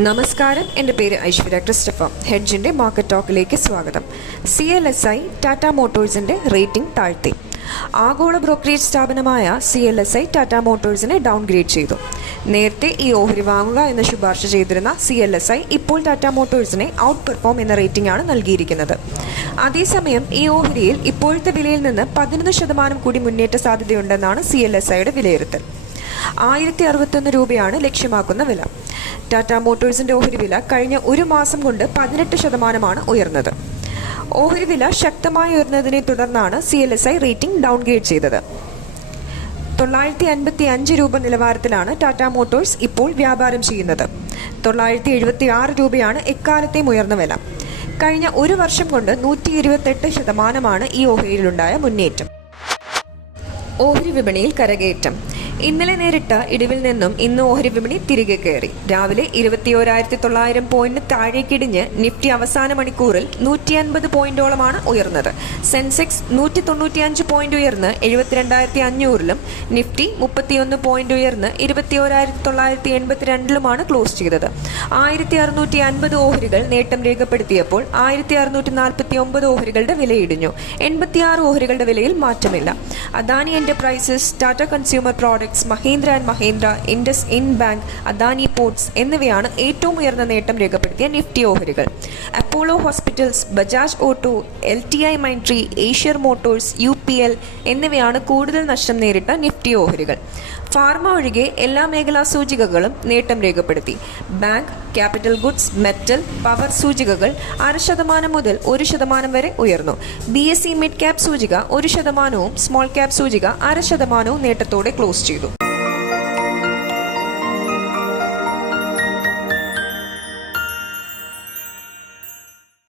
നമസ്കാരം. എന്റെ പേര് ഐശ്വര്യ ക്രിസ്റ്റഫ ഹെഡ്ജിന്റെ മാർക്കറ്റ് ടോക്കിലേക്ക് സ്വാഗതം. C L S A Tata മോട്ടോഴ്സിന്റെ rating താഴ്ത്തി. ആഗോള ബ്രോക്കറേജ് സ്ഥാപനമായ C L S A Tata മോട്ടോഴ്സിനെ downgrade ചെയ്തു. നേരത്തെ ഈ ഓഹരി വാങ്ങുക എന്ന് ശുപാർശ ചെയ്തിരുന്ന സി എൽ എസ് ഐ ഇപ്പോൾ ടാറ്റ മോട്ടോഴ്സിനെ ഔട്ട് പെർഫോം എന്ന റേറ്റിംഗ് ആണ് നൽകിയിരിക്കുന്നത്. അതേസമയം ഈ ഓഹരിയിൽ ഇപ്പോഴത്തെ വിലയിൽ നിന്ന് പതിനൊന്ന് ശതമാനം കൂടി മുന്നേറ്റ സാധ്യതയുണ്ടെന്നാണ് സി എൽ എസ് ഐയുടെ വിലയിരുത്തൽ. ആയിരത്തി അറുപത്തൊന്ന് രൂപയാണ് ലക്ഷ്യമാക്കുന്ന വില. ടാറ്റ മോട്ടോഴ്സിന്റെ ഓഹരി വില കഴിഞ്ഞ ഒരു മാസം കൊണ്ട് പതിനെട്ട് ശതമാനമാണ് ഉയർന്നത്. ഓഹരി വില ശക്തമായി ഉയർന്നതിനെ തുടർന്നാണ് C L S A rating downgrade ചെയ്തത്. തൊള്ളായിരത്തി അൻപത്തി അഞ്ച് രൂപ നിലവാരത്തിലാണ് ടാറ്റ മോട്ടോഴ്സ് ഇപ്പോൾ വ്യാപാരം ചെയ്യുന്നത്. തൊള്ളായിരത്തി എഴുപത്തി ആറ് രൂപയാണ് എക്കാലത്തെയും ഉയർന്ന വില. കഴിഞ്ഞ ഒരു വർഷം കൊണ്ട് നൂറ്റി ഇരുപത്തെട്ട് ശതമാനമാണ് ഈ ഓഹരിയിലുണ്ടായ മുന്നേറ്റം. ഓഹരി വിപണിയിൽ കരകയറ്റം. ഇന്നലെ നേരിട്ട ഇടിവിൽ നിന്നും ഇന്ന് ഓഹരി വിപണി തിരികെ കയറി. രാവിലെ ഇരുപത്തിയോരായിരത്തി തൊള്ളായിരം പോയിന്റ് താഴേക്കിടിഞ്ഞ് നിഫ്റ്റി അവസാന മണിക്കൂറിൽ നൂറ്റി അൻപത് പോയിന്റോളമാണ് ഉയർന്നത്. സെൻസെക്സ് നൂറ്റി തൊണ്ണൂറ്റിയഞ്ച് പോയിന്റ് ഉയർന്ന് എഴുപത്തിരണ്ടായിരത്തി അഞ്ഞൂറിലും നിഫ്റ്റി മുപ്പത്തിയൊന്ന് പോയിന്റ് ഉയർന്ന് ഇരുപത്തിയോരായിരത്തി തൊള്ളായിരത്തി എൺപത്തിരണ്ടിലുമാണ് ക്ലോസ് ചെയ്തത്. ആയിരത്തി അറുന്നൂറ്റി അൻപത് ഓഹരികൾ നേട്ടം രേഖപ്പെടുത്തിയപ്പോൾ ആയിരത്തി അറുന്നൂറ്റി നാൽപ്പത്തി ഒമ്പത് ഓഹരികളുടെ വിലയിടിഞ്ഞു. എൺപത്തിയാറ് ഓഹരികളുടെ വിലയിൽ മാറ്റമില്ല. Adani enterprises Tata consumer products Mahindra and Mahindra IndusInd bank Adani ports എന്നിവയാണ് ഏറ്റവും ഉയർന്ന നേട്ടം രേഖപ്പെടുത്തിയ നിഫ്റ്റി ഓഹരികൾ. Apollo hospitals Bajaj auto L T I Mindtree Eicher motors U P L എന്നിവയാണ് കൂടുതൽ നഷ്ടം നേരിട്ട നിഫ്റ്റി ഓഹരികൾ. ഫാർമ ഒഴികെ എല്ലാ മേഖലാ സൂചികകളും നേട്ടം രേഖപ്പെടുത്തി. Bank capital goods metal power സൂചികകൾ അര ശതമാനം മുതൽ ഒരു ശതമാനം വരെ ഉയർന്നു. B S E mid cap സൂചിക ഒരു ശതമാനവും സ്മോൾ ക്യാപ് സൂചിക അര ശതമാനവും നേട്ടത്തോടെ ക്ലോസ് ചെയ്തു.